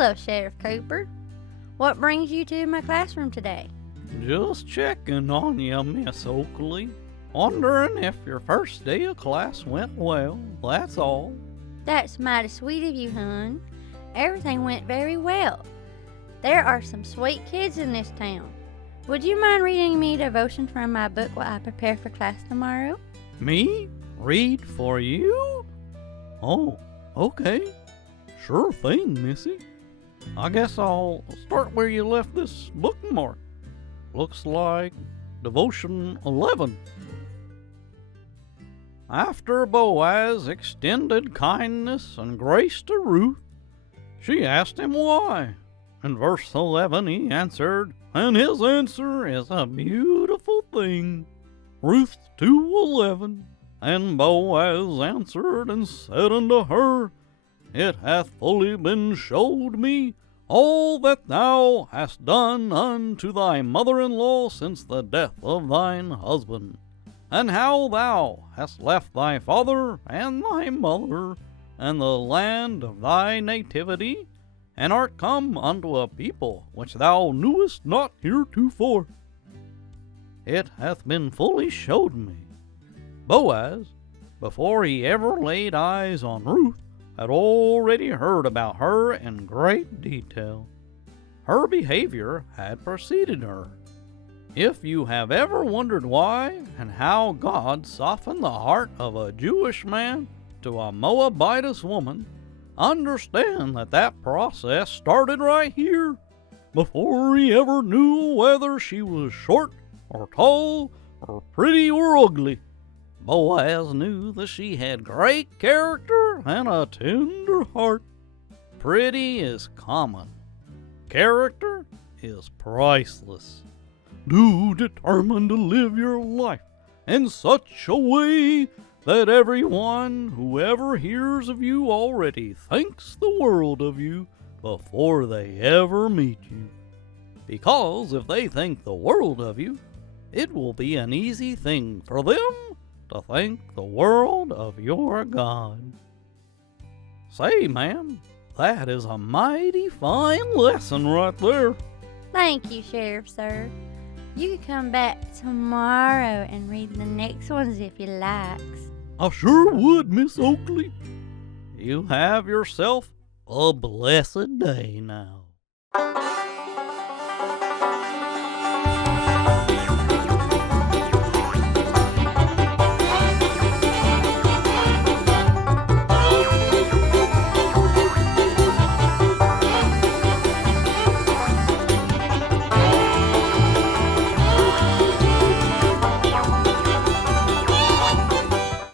Hello, Sheriff Cooper. What brings you to my classroom today? Just checking on you, Miss Oakley. Wondering if your first day of class went well, that's all. That's mighty sweet of you, hon. Everything went very well. There are some sweet kids in this town. Would you mind reading me a devotion from my book while I prepare for class tomorrow? Me? Read for you? Oh, okay. Sure thing, Missy. I guess I'll start where you left this bookmark. Looks like Devotion 11. After Boaz extended kindness and grace to Ruth, she asked him why. In verse 11 he answered, and his answer is a beautiful thing. Ruth 2:11. And Boaz answered and said unto her, It hath fully been showed me all that thou hast done unto thy mother-in-law since the death of thine husband, and how thou hast left thy father and thy mother and the land of thy nativity, and art come unto a people which thou knewest not heretofore. It hath been fully showed me. Boaz, before he ever laid eyes on Ruth, had already heard about her in great detail. Her behavior had preceded her. If you have ever wondered why and how God softened the heart of a Jewish man to a Moabitess woman, understand that process started right here, before he ever knew whether she was short or tall or pretty or ugly. Boaz knew that she had great character and a tender heart. Pretty is common. Character is priceless. Do determine to live your life in such a way that everyone who ever hears of you already thinks the world of you before they ever meet you. Because if they think the world of you, it will be an easy thing for them to think the world of your God. Say, ma'am, that is a mighty fine lesson right there. Thank you, Sheriff, sir. You can come back tomorrow and read the next ones if you likes. I sure would, Miss Oakley. You have yourself a blessed day now.